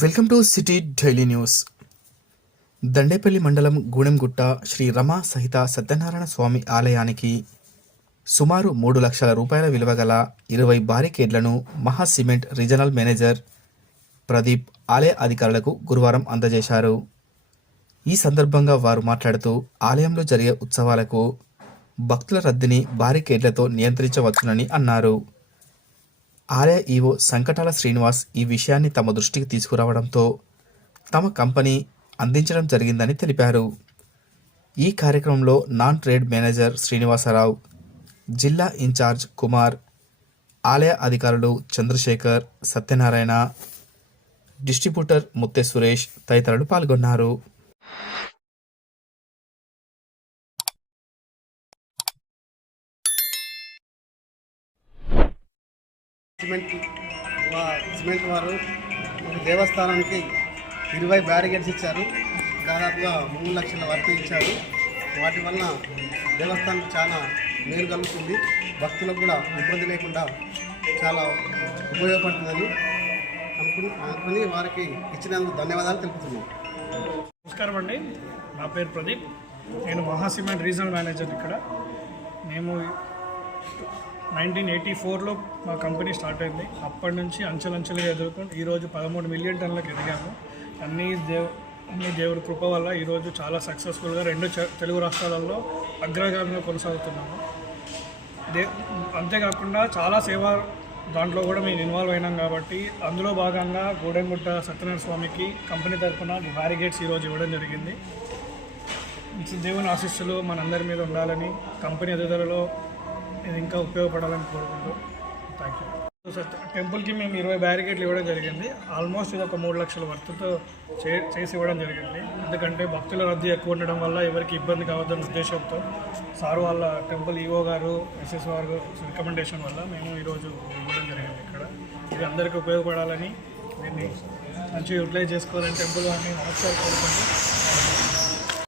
Welcome to city daily news. Dandepalli మండలం గూడెంగుట్ట శ్రీ రమా సహిత సత్యనారాయణ స్వామి ఆలయానికి సుమారు మూడు లక్షల రూపాయల విలువ గల ఇరవై బారికేడ్లను మహా సిమెంట్ రీజనల్ మేనేజర్ ప్రదీప్ ఆలయ అధికారులకు గురువారం అందజేశారు. ఈ సందర్భంగా వారు మాట్లాడుతూ ఆలయంలో జరిగే ఉత్సవాలకు భక్తుల రద్దీని బారికేడ్లతో నియంత్రించవచ్చునని అన్నారు. ఆలయ ఈవో సంకటాల శ్రీనివాస్ ఈ విషయాన్ని తమ దృష్టికి తీసుకురావడంతో తమ కంపెనీ అందించడం జరిగిందని తెలిపారు. ఈ కార్యక్రమంలో నాన్ ట్రేడ్ మేనేజర్ శ్రీనివాసరావు జిల్లా ఇన్ఛార్జ్ కుమార్ ఆలయ అధికారులు చంద్రశేఖర్ సత్యనారాయణ డిస్ట్రిబ్యూటర్ ముత్తే సురేష్ తదితరులు పాల్గొన్నారు. సిమెంట్ సిమెంట్ వారు ఒక దేవస్థానానికి ఇరవై బ్యారిగేడ్స్ ఇచ్చారు. దాదాపుగా మూడు లక్షల వర్క్ ఇచ్చారు. వాటి వలన దేవస్థానం చాలా మేలు కలుగుతుంది. భక్తులకు కూడా ఇబ్బంది లేకుండా చాలా ఉపయోగపడుతుందని అనుకుని అనుకుని వారికి ఇచ్చినందుకు ధన్యవాదాలు తెలుపుతున్నాం. నమస్కారం అండి. నా పేరు ప్రదీప్. నేను మహాసిమెంట్ రీజనల్ మేనేజర్ ఇక్కడ. మేము నైన్టీన్ ఎయిటీ ఫోర్లో మా కంపెనీ స్టార్ట్ అయింది. అప్పటి నుంచి అంచెలంచెలుగా ఎదుర్కొని ఈరోజు పదమూడు మిలియన్ టన్నులకు ఎదిగాము. అన్నీ దేవ్ అన్ని దేవుడి కృప వల్ల ఈరోజు చాలా సక్సెస్ఫుల్గా రెండు తెలుగు రాష్ట్రాలలో అగ్రగామిగా కొనసాగుతున్నాము. దే అంతేకాకుండా చాలా సేవ దాంట్లో కూడా మేము ఇన్వాల్వ్ అయినాం కాబట్టి అందులో భాగంగా గూడెంగుట్ట సత్యనారాయణ స్వామికి కంపెనీ తరఫున బ్యారిగేట్స్ ఈరోజు ఇవ్వడం జరిగింది. దేవుని ఆశీస్సులు మనందరి మీద ఉండాలని కంపెనీ ఎదుగుదలలో ఇది ఇంకా ఉపయోగపడాలని కోరుకుంటూ థ్యాంక్ యూ సార్ టెంపుల్కి మేము ఇరవై బ్యారికేట్లు ఇవ్వడం జరిగింది. ఆల్మోస్ట్ ఇది ఒక మూడు లక్షల వర్త్తో చే చేసి ఇవ్వడం జరిగింది. ఎందుకంటే భక్తుల రద్దీ ఎక్కువ ఉండడం వల్ల ఎవరికి ఇబ్బంది కావద్దన్న ఉద్దేశంతో సార్ వాళ్ళ టెంపుల్ ఈఓ గారు ఎస్ఎస్ గారు రికమెండేషన్ వల్ల మేము ఈరోజు ఇవ్వడం జరిగింది ఇక్కడ. ఇది అందరికీ ఉపయోగపడాలని దీన్ని మంచిగా యూటిలైజ్ చేసుకోవాలని టెంపుల్ వారిని నమస్కారం కోరుకుంటూ